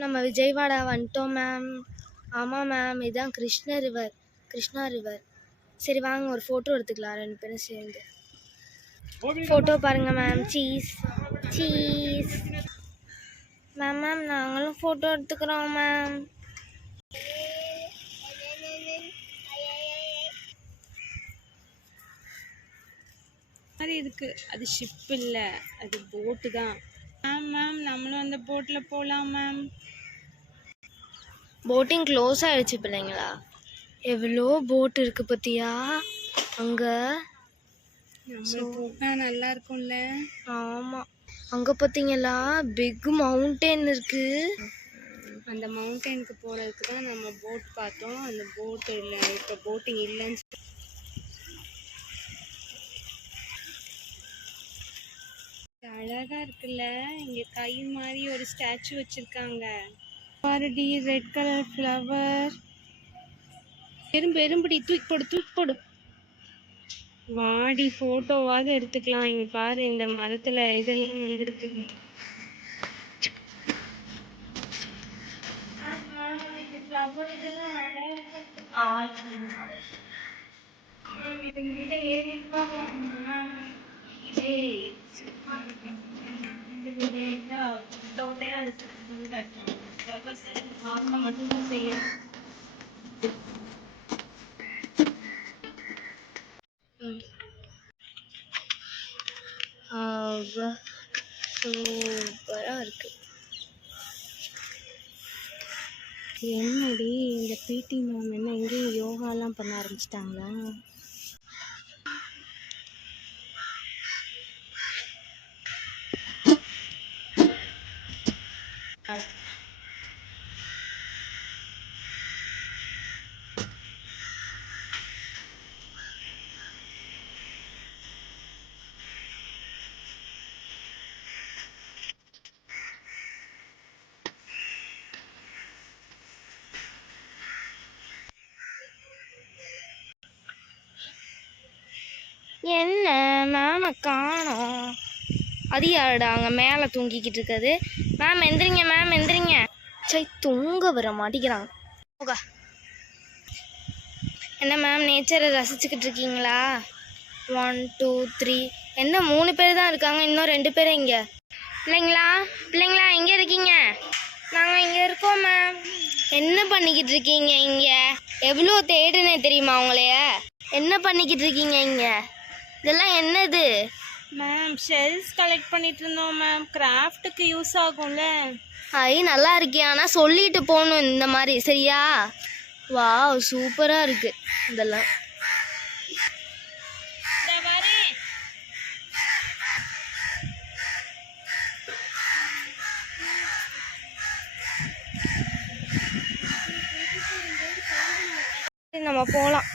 நம்ம விஜயவாடா வந்துட்டோம் மேம். ஆமாம் மேம், இதுதான் கிருஷ்ணா ரிவர். சரி வாங்க ஒரு ஃபோட்டோ எடுத்துக்கலாம் 2 பேரும் சேர்ந்து. ஃபோட்டோ பாருங்கள் மேம். சீஸ் மேம் நாங்களும் ஃபோட்டோ எடுத்துக்கிறோம் மேம். மாதிரி இருக்கு. அது ஷிப் இல்லை, அது போட்டு தான். மேம் நம்மளும் அந்த போட்டில் போகலாம் மேம். போட்டிங் க்ளோஸ் ஆகிடுச்சு பிள்ளைங்களா. எவ்வளோ போட் இருக்கு பார்த்தியா அங்கே. நம்ம போனால் நல்லா இருக்கும்ல. ஆமாம், அங்கே பார்த்தீங்களா பிக் மவுண்டன் இருக்கு. அந்த மவுண்டனுக்கு போகிறதுக்கு தான் நம்ம போட் பார்த்தோம். அந்த போட் இல்லை, இப்போ போட்டிங் இல்லைன்னு அழகா இருக்குல்ல. இங்க கை மாதிரி ஒரு ஸ்டாச்சு வச்சிருக்காங்க பாருடி. Red colour flower. எறும்புடி தூக்கி போடு. வாடி போட்டோவாவது எடுத்துக்கலாம். இங்க பாரு, இந்த மரத்துல இதெல்லாம் இருக்கு. சூப்பராக இருக்கு. என்னடி இந்த பிடி மேம் என்ன எங்கேயும் யோகாலாம் பண்ண ஆரம்பிச்சிட்டாங்களா? என்ன மேமை காணோம். அது யாருடா அங்கே மேலே தூங்கிக்கிட்டு இருக்குது? மேம் எந்திரிங்க. சரி தூங்க வர மாட்டேங்கிறாங்க. ஓகே, என்ன மேம் நேச்சரை ரசிச்சுக்கிட்டு இருக்கீங்களா? 1 2 3 என்ன 3 பேர் தான் இருக்காங்க, இன்னும் 2 பேர் இங்கே. பிள்ளைங்களா எங்கே இருக்கீங்க? நாங்கள் இங்கே இருக்கோம் மேம். என்ன பண்ணிக்கிட்டு இருக்கீங்க இங்கே? எவ்வளோ தேடுனே தெரியுமா உங்களைய? என்ன பண்ணிக்கிட்டு இருக்கீங்க இங்கே? இதெல்லாம் என்னது மேம்? ஷெல்ஸ் கலெக்ட் பண்ணிட்டு இருந்தோம் மேம். கிராஃப்ட்டுக்கு யூஸ் ஆகும்ல. நல்லா இருக்கியா? ஆனால் சொல்லிட்டு போகணும் இந்த மாதிரி, சரியா? வாவ் சூப்பராக இருக்கு இதெல்லாம். நம்ம போகலாம்.